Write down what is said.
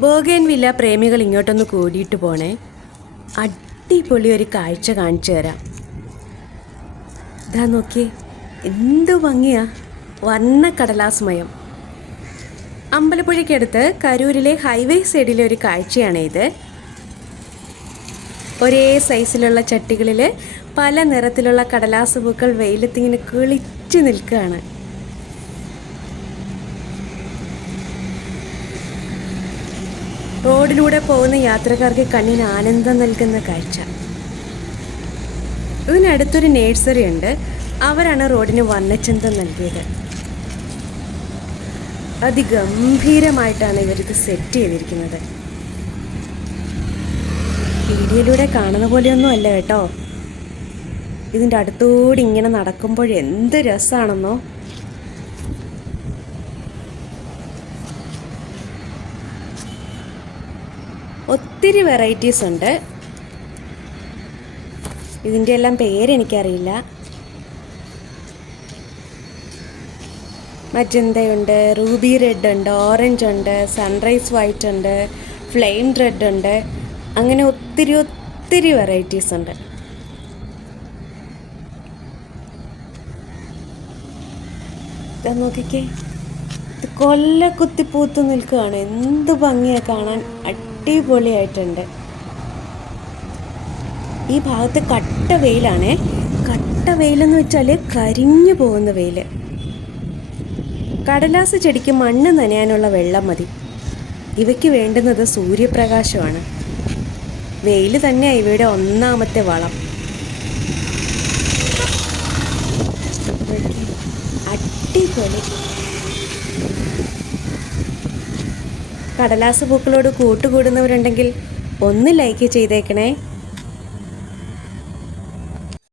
ബോഗേൻ villa പ്രേമികൾ ഇങ്ങോട്ടൊന്ന് കൂടിയിട്ട് പോണേ. അടിപൊളി ഒരു കാഴ്ച കാണിച്ചു തരാം. ഇതാ നോക്കി എന്ത് ഭംഗിയാ. വർണ കടലാസ്മയം. അമ്പലപ്പുഴയ്ക്കടുത്ത് കരൂരിലെ ഹൈവേ സൈഡിലെ ഒരു കാഴ്ചയാണ് ഇത്. ഒരേ സൈസിലുള്ള ചട്ടികളിൽ പല നിറത്തിലുള്ള കടലാസ് പൂക്കൾ വെയിലത്തിങ്ങനെ കിളിച്ചു നിൽക്കുകയാണ്. റോഡിലൂടെ പോകുന്ന യാത്രക്കാർക്ക് കണ്ണിന് ആനന്ദം നൽകുന്ന കാഴ്ച. ഇതിനടുത്തൊരു നേഴ്സറി ഉണ്ട്. അവരാണ് റോഡിന് വർണചന്തം നൽകിയത്. അതിഗംഭീരമായിട്ടാണ് ഇവരിത് സെറ്റ് ചെയ്തിരിക്കുന്നത്. വീഡിയോയിലൂടെ കാണുന്ന പോലെയൊന്നും അല്ല കേട്ടോ. ഇതിന്റെ അടുത്തോടി ഇങ്ങനെ നടക്കുമ്പോൾ എന്ത് രസമാണെന്നോ. ഒത്തിരി വെറൈറ്റീസ് ഉണ്ട്. ഇതിന്റെ എല്ലാം പേരെനിക്കറിയില്ല മജന്തയുണ്ട് റൂബി റെഡ് ഉണ്ട് ഓറഞ്ച് ഉണ്ട് സൺറൈസ് വൈറ്റ് ഉണ്ട് ഫ്ലെയിം റെഡ് ഉണ്ട്. അങ്ങനെ ഒത്തിരി ഒത്തിരി വെറൈറ്റീസ് ഉണ്ട്. നോക്കിക്കേ. ഇത് കൊല്ല കുത്തി പൂത്ത് നിൽക്കുകയാണ്. എന്ത് ഭംഗിയാണ് കാണാൻ. അടിപൊളിയായിട്ടുണ്ട്. ഈ ഭാഗത്ത് കട്ട വെയിലാണേ. കട്ട വെയിലെന്ന് വെച്ചാൽ കരിഞ്ഞു പോകുന്ന വെയിൽ കടലാസ് ചെടിക്ക് മണ്ണ് നനയാനുള്ള വെള്ളം മതി. ഇവയ്ക്ക് വേണ്ടുന്നത് സൂര്യപ്രകാശമാണ്. വെയിൽ തന്നെയാണ് ഇവയുടെ ഒന്നാമത്തെ വളം. അടിപൊളി. കടലാസ് പൂക്കളോട് കൂട്ടുകൂടുന്നവരുണ്ടെങ്കിൽ ഒന്ന് ലൈക്ക് ചെയ്തേക്കണേ.